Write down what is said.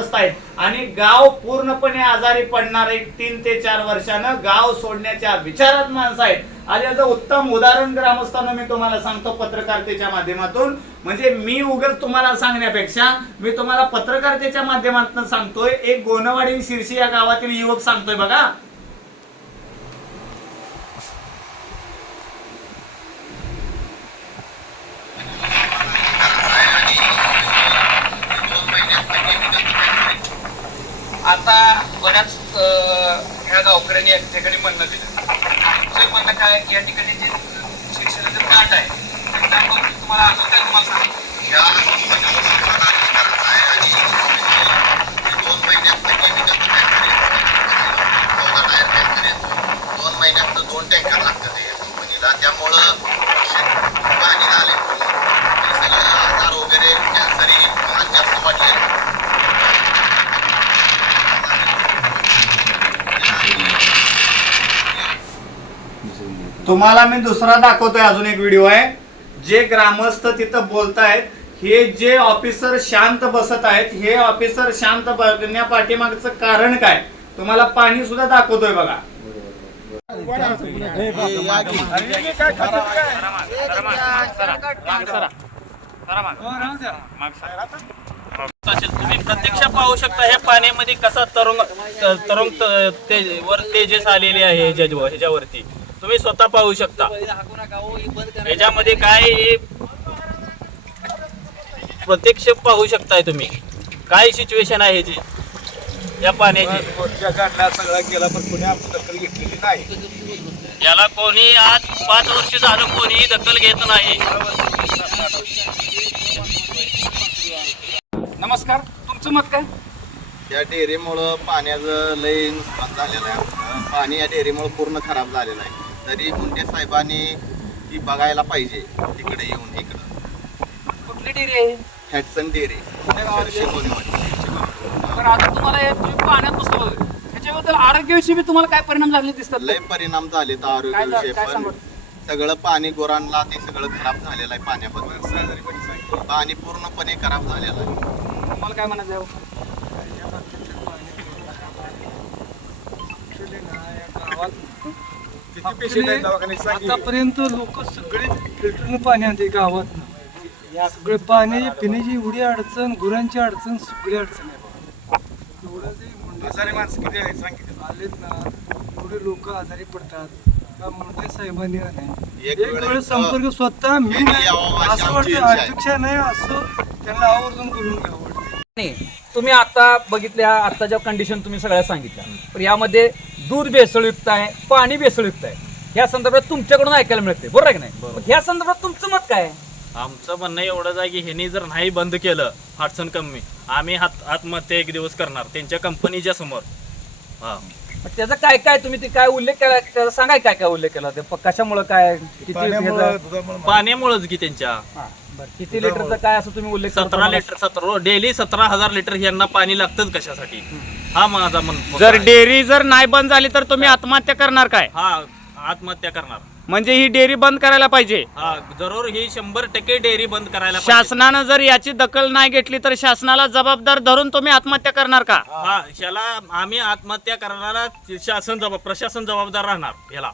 ग्रामस्थ आहेत आणि गाव पूर्णपणे आजारी पडणार एक 3 ते 4 वर्षानं गाव सोडण्याच्या विचारात माणसं आहेत. आज याचं उत्तम उदाहरण ग्रामस्थांना मी तुम्हाला सांगतो पत्रकारितेच्या माध्यमातून. म्हणजे मी उगाच तुम्हाला सांगण्यापेक्षा मी तुम्हाला पत्रकारितेच्या माध्यमातून सांगतोय. एक गोनवाडी शिरशी या गावातील युवक सांगतोय बघा. आता बऱ्याच ह्या गावकऱ्यांनी या ठिकाणी म्हणणं दिलं. ते म्हणणं काय की या ठिकाणी जे शिक्षणाचं प्लांट आहे त्याबद्दल तुम्हाला आठवत आहे तुम्हाला सांगतो. या 2 महिन्यात 2 टँकर लागतात कंपनीला. त्यामुळं पाणी झाले सगळं आजार वगैरे कॅन्सरी जास्त वाढले. तुम्हाला मी दुसरा दाखवतोय. अजून एक व्हिडिओ आहे. जे ग्रामस्थ तिथं बोलतायत हे जे ऑफिसर शांत बसत आहेत हे ऑफिसर शांत बसण्या पाठीमागचं कारण काय तुम्हाला पाणी सुद्धा दाखवतोय बघा. तुम्ही प्रत्यक्ष पाहू शकता ह्या पाण्यामध्ये कसा तरंग वर तेजस आलेले आहे ह्याच्यावरती तुम्ही स्वतः पाहू शकता. ह्याच्यामध्ये काय प्रत्यक्ष पाहू शकताय तुम्ही काय सिच्युएशन आहे ह्याची या पाण्याची. सगळा केला पण कोणी आमची दखल घेतलेली नाही. याला कोणी आज 5 वर्ष झालं कोणीही दखल घेत नाही. नमस्कार, तुमचं मत काय? या डेअरीमुळं पाण्याचं लय नुकसान झालेलं आहे. पाणी या डेअरीमुळं पूर्ण खराब झालेलं आहे. तरी मुंडे साहेबांनी ती बघायला पाहिजे तिकडे येऊन. इकडं कुठली डेअरी आहे? हॅटसन डेअरी पण आता तुम्हाला तुम्ही पाण्यात बसलो ह्याच्याबद्दल आरोग्याविषयी बी तुम्हाला काय परिणाम झाले दिसतात? लय परिणाम झाले तर आरोग्याविषयी पण सगळं पाणी गुरांना ते सगळं खराब झालेलं आहे. पाण्याबद्दल पाणी पूर्णपणे खराब झालेलं आहे. तुम्हाला काय म्हणायचं आहे? आतापर्यंत लोक सगळे फिल्टरनं पाणी आणते गावात. सगळे पाण्याची पिण्याची एवढी अडचण, गुरांची अडचण, सगळी अडचण आहे. आजारी माणसं किती आलेत ना एवढे लोक आजारी पडतात. मुंडे साहेबांनी एक वेळ संपर्क स्वतः मी असं वाटतं अपेक्षा नाही असं त्यांना आवर्जून बोलून घ्यावं वाटतं. तुम्ही आता बघितल्या आत्ताच्या कंडिशन तुम्ही सगळ्या सांगितल्या, पण यामध्ये दूध भेसळयुक्त आहे, पाणी भेसळयुक्त आहे. या संदर्भात तुमच्याकडून ऐकायला मिळते, बरोबर आहे की नाही? या संदर्भात तुमचं मत काय आहे? आमचं म्हणणं एवढंच आहे की ह्यांनी जर नाही बंद केलं हॅटसन कंपनी आम्ही आत्महत्या एक दिवस करणार त्यांच्या कंपनीच्या समोर. हा त्याचा काय काय तुम्ही ते काय उल्लेख केला त्याचा सांगाय काय काय उल्लेख केला ते कशामुळे काय किती पाण्यामुळेच की त्यांच्या किती लिटरचा काय असं तुम्ही उल्लेख 17 लिटर डेली 17,000 लिटर यांना पाणी लागतंच कशासाठी. हा माझा म्हणणं. जर डेअरी जर नाही बंद झाली तर तुम्ही आत्महत्या करणार काय? हा आत्महत्या करणार. म्हणजे ही डेअरी बंद करायला पाहिजे. हा जरूर ही 100% डेअरी बंद करायला पाहिजे. शासनानं जर याची दखल नाही घेतली तर शासनाला जबाबदार धरून तुम्ही आत्महत्या करणार का? हा ह्याला आम्ही आत्महत्या करणारा प्रशासन जबाबदार राहणार ह्याला.